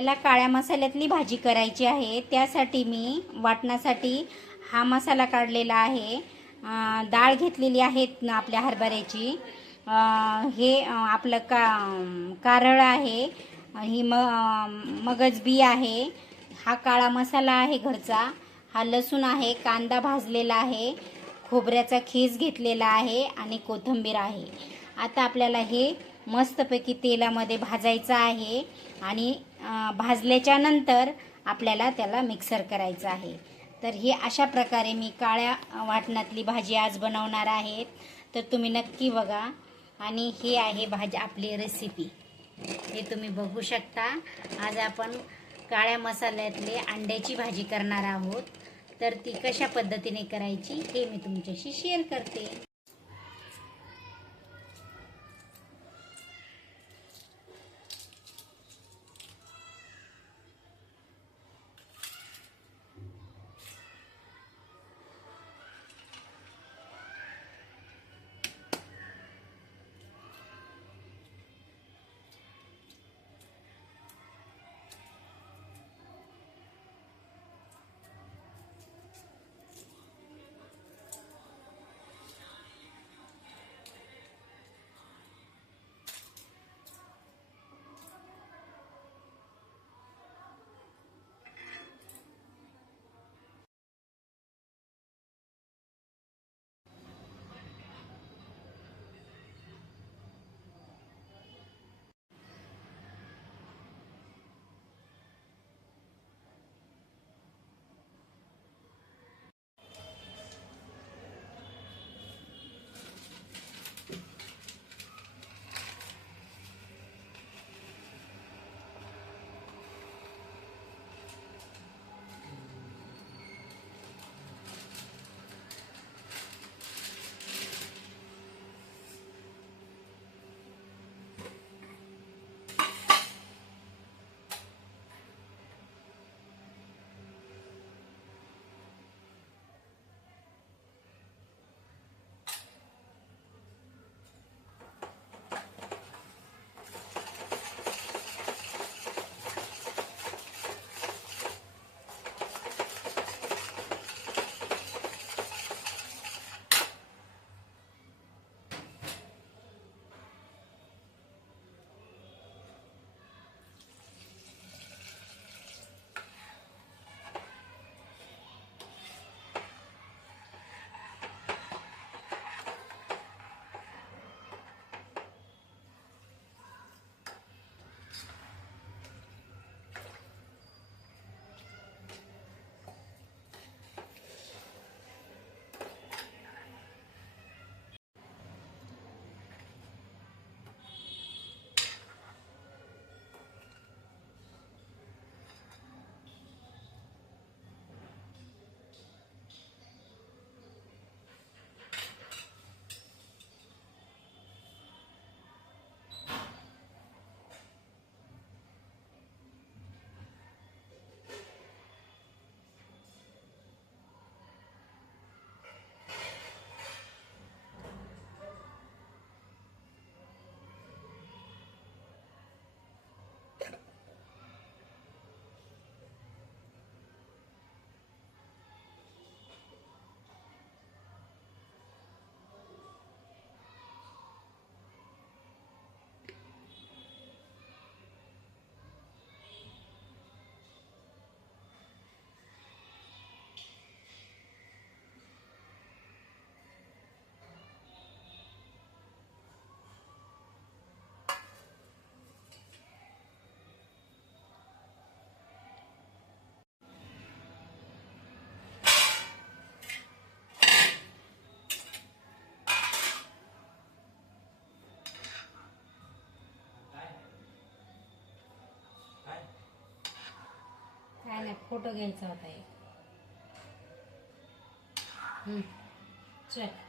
मला काळ्या मसाल्यातली भाजी करायची आहे. त्यासाठी मी वाटण्यासाठी हा मसाला काढलेला आहे. डाळ घेतलेली आहे आपल्या हरभऱ्याची. हे आपलं का कारळ आहे. ही म मगज बी आहे. हा काळा मसाला आहे घरचा. हा लसूण आहे कांदा भाजलेला आहे. खोबऱ्याचा खीस घेतलेला आहे आणि कोथिंबीर आहे. आता आपल्याला हे मस्तपैकी तेलामध्ये भाजायचं आहे आणि भाजल्याच्या नंतर आपल्याला त्याला मिक्सर करायचं आहे. तर हे अशा प्रकारे मी काळ्या वाटणातली भाजी आज बनवणार आहे. तर तुम्ही नक्की बघा. आणि हे आहे भाजी आपली रेसिपी हे तुम्ही बघू शकता. आज आपण काळ्या मसाल्यातले अंड्याची भाजी करणार आहोत. तर ती कशा पद्धतीने करायची हे मी तुमच्याशी शेअर करते. फोटो घ्यायचा होता एक. चल.